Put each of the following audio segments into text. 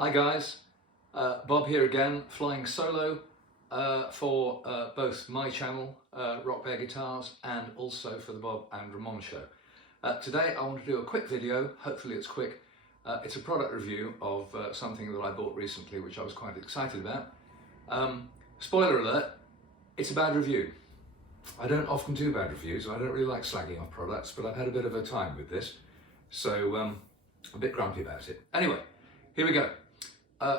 Hi guys, Bob here again, flying solo for both my channel, Rock Bear Guitars, and also for the Bob and Ramon Show. Today I want to do a quick video, hopefully it's quick. It's a product review of something that I bought recently which I was quite excited about. Spoiler alert, it's a bad review. I don't often do bad reviews, I don't really like slagging off products, but I've had a bit of a time with this, so I'm a bit grumpy about it. Anyway, here we go.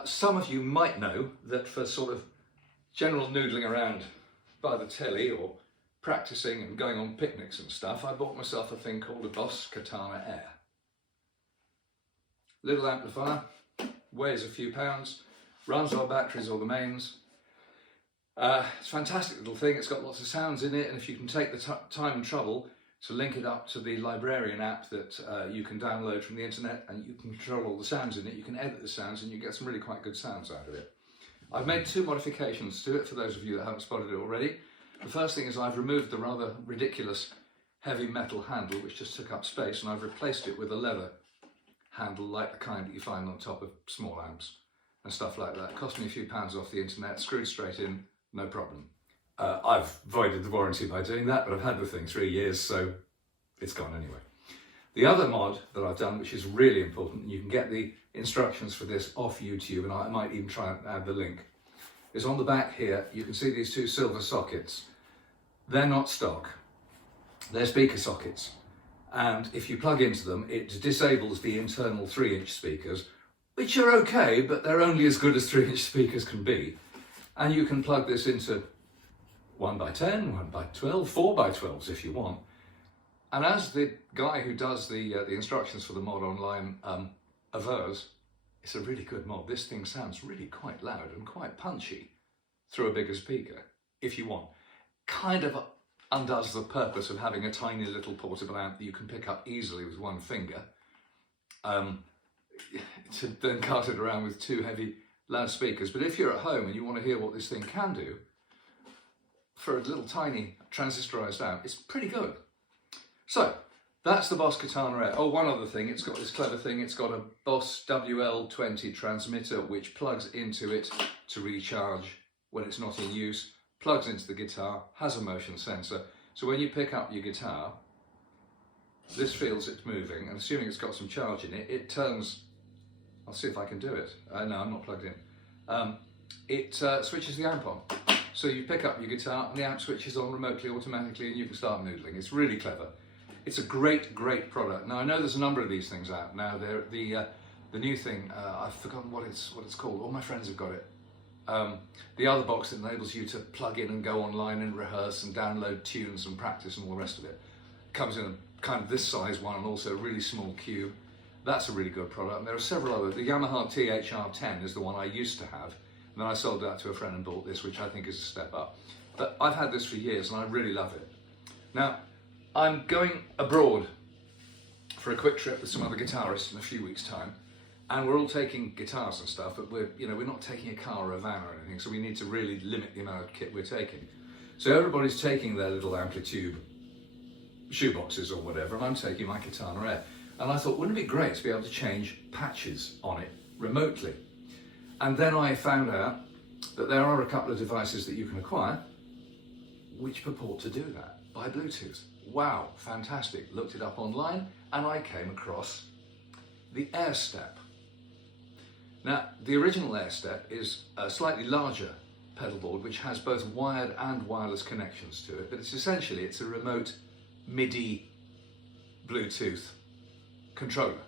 Some of you might know that for sort of general noodling around by the telly or practicing and going on picnics and stuff, I bought myself a thing called a Boss Katana Air. Little amplifier, weighs a few pounds, runs on batteries or the mains. It's a fantastic little thing, it's got lots of sounds in it, and if you can take the time and trouble to link it up to the Librarian app that you can download from the internet, and you can control all the sounds in it, you can edit the sounds and you get some really quite good sounds out of it. I've made two modifications to it for those of you that haven't spotted it already. The first thing is I've removed the rather ridiculous heavy metal handle which just took up space, and I've replaced it with a leather handle like the kind that you find on top of small amps and stuff like that. It cost me a few pounds off the internet, screwed straight in, no problem. I've voided the warranty by doing that, but I've had the thing 3 years, so it's gone anyway. The other mod that I've done, which is really important, and you can get the instructions for this off YouTube, and I might even try and add the link, is on the back here. You can see these two silver sockets. They're not stock, they're speaker sockets. And if you plug into them, it disables the internal 3-inch speakers, which are okay, but they're only as good as 3-inch speakers can be. And you can plug this into 1x10, 1x12, 4x12s if you want. And as the guy who does the instructions for the mod online avers, it's a really good mod. This thing sounds really quite loud and quite punchy through a bigger speaker, if you want. Kind of undoes the purpose of having a tiny little portable amp that you can pick up easily with one finger, to then cart it around with two heavy loudspeakers. But if you're at home and you want to hear what this thing can do, for a little tiny transistorized amp, it's pretty good. So that's the Boss Katana Air. Oh, one other thing, it's got this clever thing. It's got a Boss WL20 transmitter which plugs into it to recharge when it's not in use, plugs into the guitar, has a motion sensor. So when you pick up your guitar, this feels it's moving, and assuming it's got some charge in it, it turns, I'll see if I can do it. No, I'm not plugged in. It switches the amp on. So you pick up your guitar and the amp switches on remotely, automatically, and you can start noodling. It's really clever. It's a great, great product. Now I know there's a number of these things out now. The new thing, I've forgotten what it's called. All my friends have got it. The other box that enables you to plug in and go online and rehearse and download tunes and practice and all the rest of it. Comes in a kind of this size one and also a really small cube. That's a really good product. And there are several others. The Yamaha THR10 is the one I used to have. And then I sold that to a friend and bought this, which I think is a step up. But I've had this for years and I really love it. Now, I'm going abroad for a quick trip with some other guitarists in a few weeks' time. And we're all taking guitars and stuff, but we're not taking a car or a van or anything, so we need to really limit the amount of kit we're taking. So everybody's taking their little Amplitude shoeboxes or whatever, and I'm taking my Katana Air. And I thought, wouldn't it be great to be able to change patches on it remotely? And then I found out that there are a couple of devices that you can acquire which purport to do that by Bluetooth. Wow, fantastic. Looked it up online and I came across the Airstep. Now, the original Airstep is a slightly larger pedal board which has both wired and wireless connections to it, but it's a remote MIDI Bluetooth controller.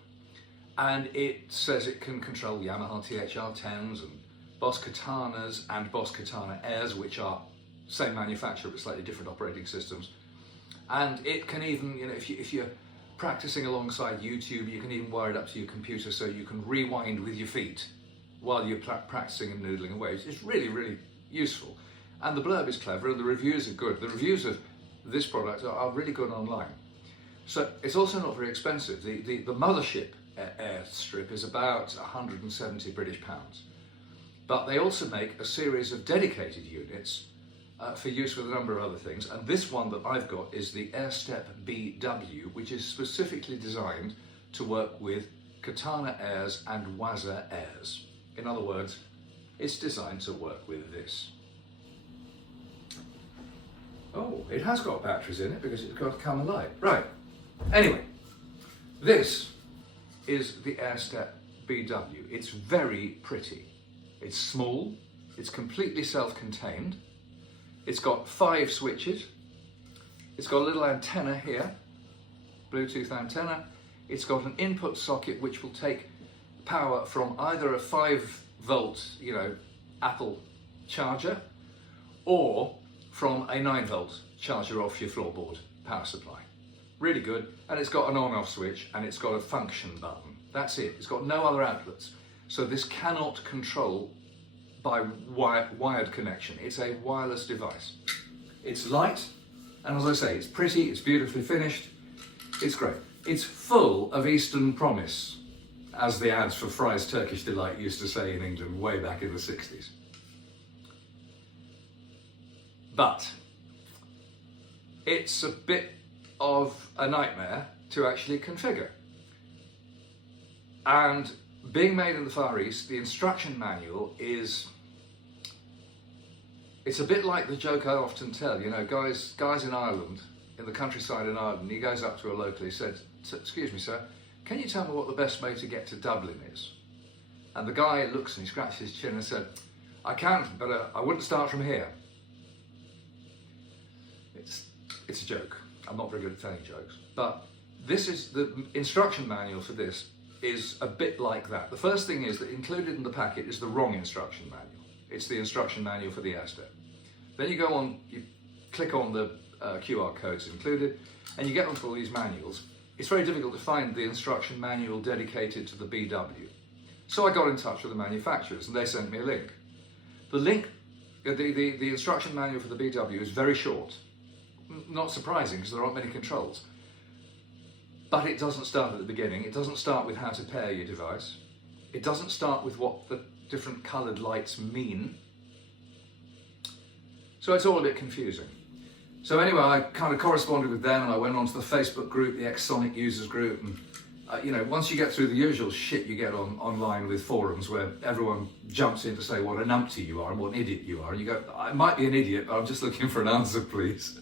And it says it can control Yamaha THR10s and Boss Katanas and Boss Katana Airs, which are same manufacturer but slightly different operating systems. And it can even, if you're practicing alongside YouTube, you can even wire it up to your computer so you can rewind with your feet while you're practicing and noodling away. It's really, really useful. And the blurb is clever and the reviews are good. The reviews of this product are really good online. So it's also not very expensive. The mothership Airstrip is about 170 British pounds. But they also make a series of dedicated units for use with a number of other things. And this one that I've got is the Airstep BW, which is specifically designed to work with Katana Airs and Wazza Airs. In other words, it's designed to work with this. Oh, it has got batteries in it because it's got to come alight. Right. Anyway, this is the Airstep BW. It's very pretty. It's small. It's completely self-contained. It's got 5 switches. It's got a little antenna here, Bluetooth antenna. It's got an input socket which will take power from either a 5-volt, Apple charger, or from a 9-volt charger off your floorboard power supply. Really good, and it's got an on-off switch, and it's got a function button. That's it. It's got no other outlets. So this cannot control by wired connection. It's a wireless device. It's light, and as I say, it's pretty, it's beautifully finished, it's great. It's full of Eastern promise, as the ads for Fry's Turkish Delight used to say in England way back in the 60s. But it's a bit of a nightmare to actually configure. And being made in the Far East, the instruction manual it's a bit like the joke I often tell, guys in Ireland, in the countryside in Ireland, he goes up to a local, he said, "Excuse me, sir, can you tell me what the best way to get to Dublin is?" And the guy looks and he scratches his chin and said, "I can, but I wouldn't start from here." It's a joke. I'm not very good at telling jokes. But this is the instruction manual for this is a bit like that. The first thing is that included in the packet is the wrong instruction manual. It's the instruction manual for the Airstep. Then you go on, you click on the QR codes included, and you get onto all these manuals. It's very difficult to find the instruction manual dedicated to the BW. So I got in touch with the manufacturers and they sent me a link. The link, the instruction manual for the BW is very short. Not surprising because there aren't many controls. But it doesn't start at the beginning. It doesn't start with how to pair your device. It doesn't start with what the different coloured lights mean. So it's all a bit confusing. So anyway, I kind of corresponded with them and I went onto the Facebook group, the ex-Sonic users group, and once you get through the usual shit you get online with forums where everyone jumps in to say what a numpty you are and what an idiot you are, and you go, "I might be an idiot, but I'm just looking for an answer, please."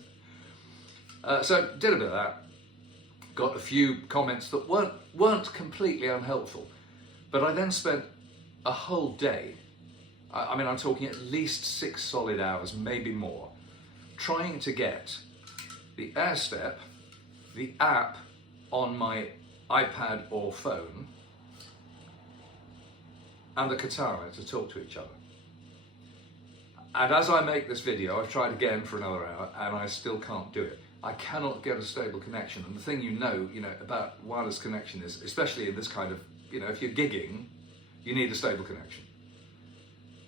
So did a bit of that. Got a few comments that weren't completely unhelpful, but I then spent a whole day, I'm talking at least 6 solid hours, maybe more, trying to get the Airstep, the app on my iPad or phone, and the Katana to talk to each other. And as I make this video, I've tried again for another hour and I still can't do it. I cannot get a stable connection. And the thing about wireless connection is, especially in this kind of, if you're gigging, you need a stable connection.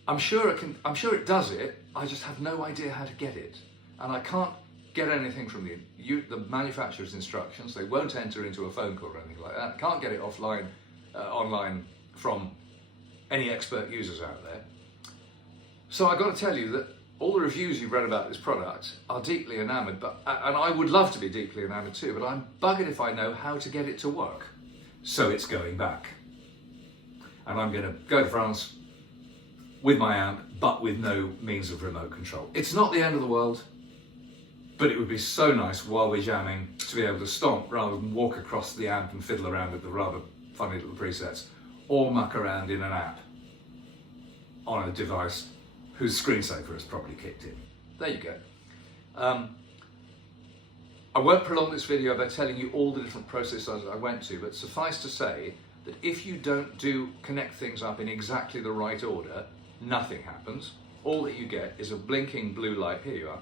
I'm sure it does it, I just have no idea how to get it. And I can't get anything from the manufacturer's instructions. They won't enter into a phone call or anything like that. I can't get it offline, online from any expert users out there. So I've got to tell you that all the reviews you've read about this product are deeply enamoured, and I would love to be deeply enamoured too, but I'm buggered if I know how to get it to work. So it's going back. And I'm going to go to France with my amp, but with no means of remote control. It's not the end of the world, but it would be so nice while we're jamming to be able to stomp rather than walk across the amp and fiddle around with the rather funny little presets, or muck around in an app on a device whose screensaver has probably kicked in. There you go. I won't prolong this video by telling you all the different processes I went to, but suffice to say that if you don't connect things up in exactly the right order, nothing happens. All that you get is a blinking blue light, here you are,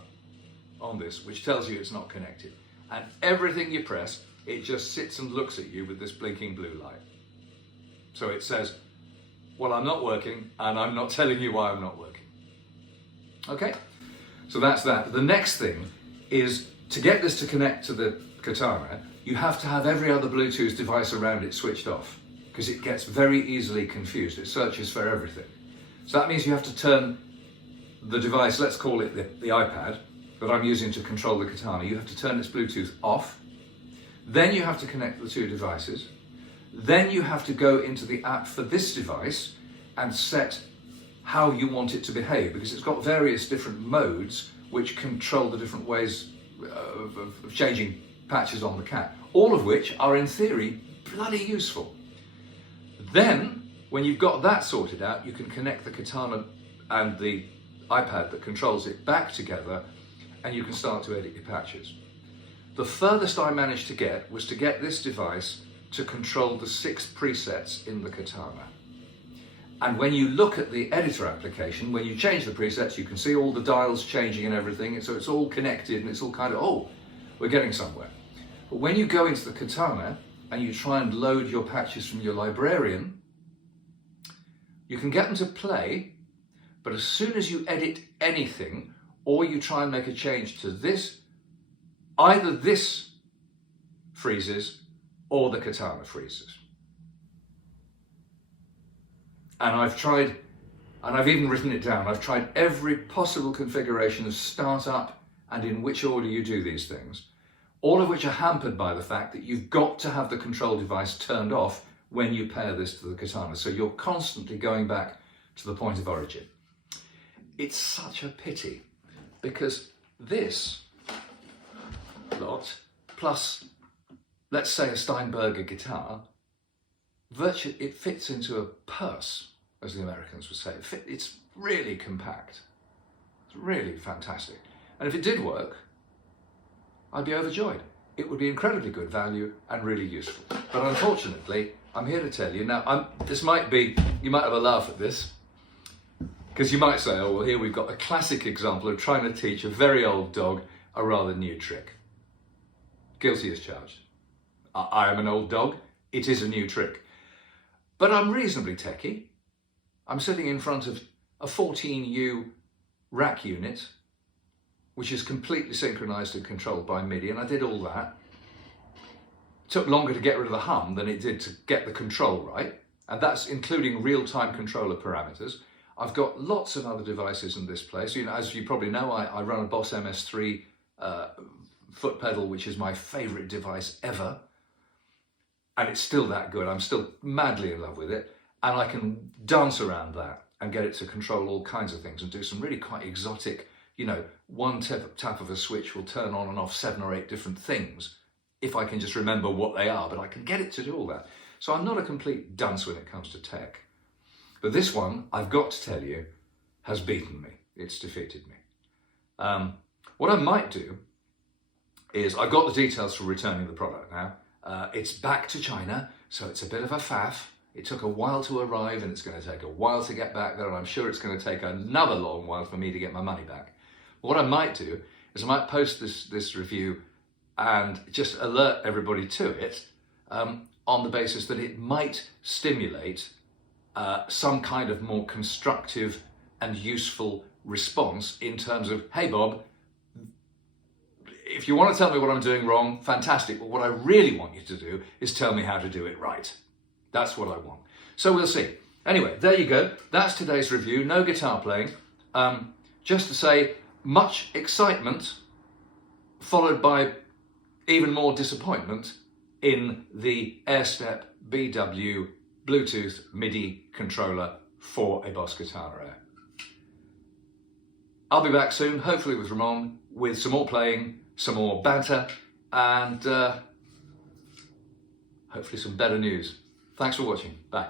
on this, which tells you it's not connected. And everything you press, it just sits and looks at you with this blinking blue light. So it says, well, I'm not working, and I'm not telling you why I'm not working. Okay, so that's that. The next thing is, to get this to connect to the Katana, you have to have every other Bluetooth device around it switched off, because it gets very easily confused. It searches for everything. So that means you have to turn the device, let's call it the iPad, that I'm using to control the Katana, you have to turn its Bluetooth off. Then you have to connect the two devices. Then you have to go into the app for this device and set how you want it to behave, because it's got various different modes which control the different ways of changing patches on the cat, all of which are in theory bloody useful. Then, when you've got that sorted out, you can connect the Katana and the iPad that controls it back together, and you can start to edit your patches. The furthest I managed to get was to get this device to control the 6 presets in the Katana. And when you look at the editor application, when you change the presets, you can see all the dials changing and everything, so it's all connected and it's all kind of, oh, we're getting somewhere. But when you go into the Katana and you try and load your patches from your librarian, you can get them to play, but as soon as you edit anything, or you try and make a change to this, either this freezes or the Katana freezes. And I've tried, and I've even written it down, I've tried every possible configuration of startup and in which order you do these things, all of which are hampered by the fact that you've got to have the control device turned off when you pair this to the Katana. So you're constantly going back to the point of origin. It's such a pity, because this lot, plus, let's say, a Steinberger guitar, virtually it fits into a purse, as the Americans would say. It's really compact. It's really fantastic. And if it did work, I'd be overjoyed. It would be incredibly good value and really useful. But unfortunately, I'm here to tell you, now, this might be, you might have a laugh at this, because you might say, oh, well, here we've got a classic example of trying to teach a very old dog a rather new trick. Guilty as charged. I am an old dog. It is a new trick. But I'm reasonably techie. I'm sitting in front of a 14U rack unit, which is completely synchronized and controlled by MIDI, and I did all that. It took longer to get rid of the hum than it did to get the control right, and that's including real-time controller parameters. I've got lots of other devices in this place. You know, as you probably know, I run a Boss MS3 foot pedal, which is my favorite device ever. And it's still that good. I'm still madly in love with it. And I can dance around that and get it to control all kinds of things and do some really quite exotic, you know, one tap of a switch will turn on and off 7 or 8 different things, if I can just remember what they are, but I can get it to do all that. So I'm not a complete dunce when it comes to tech. But this one, I've got to tell you, has beaten me. It's defeated me. What I might do is, I've got the details for returning the product now. It's back to China, so it's a bit of a faff. It took a while to arrive, and it's going to take a while to get back there, and I'm sure it's going to take another long while for me to get my money back. What I might do is I might post this review and just alert everybody to it on the basis that it might stimulate some kind of more constructive and useful response in terms of, hey Bob, if you want to tell me what I'm doing wrong, fantastic, but what I really want you to do is tell me how to do it right. That's what I want. So we'll see. Anyway, there you go. That's today's review. No guitar playing. Just to say, much excitement followed by even more disappointment in the Airstep BW Bluetooth MIDI controller for a Boss Katana Air. I'll be back soon, hopefully with Ramon, with some more playing, some more banter, and hopefully some better news. Thanks for watching. Bye.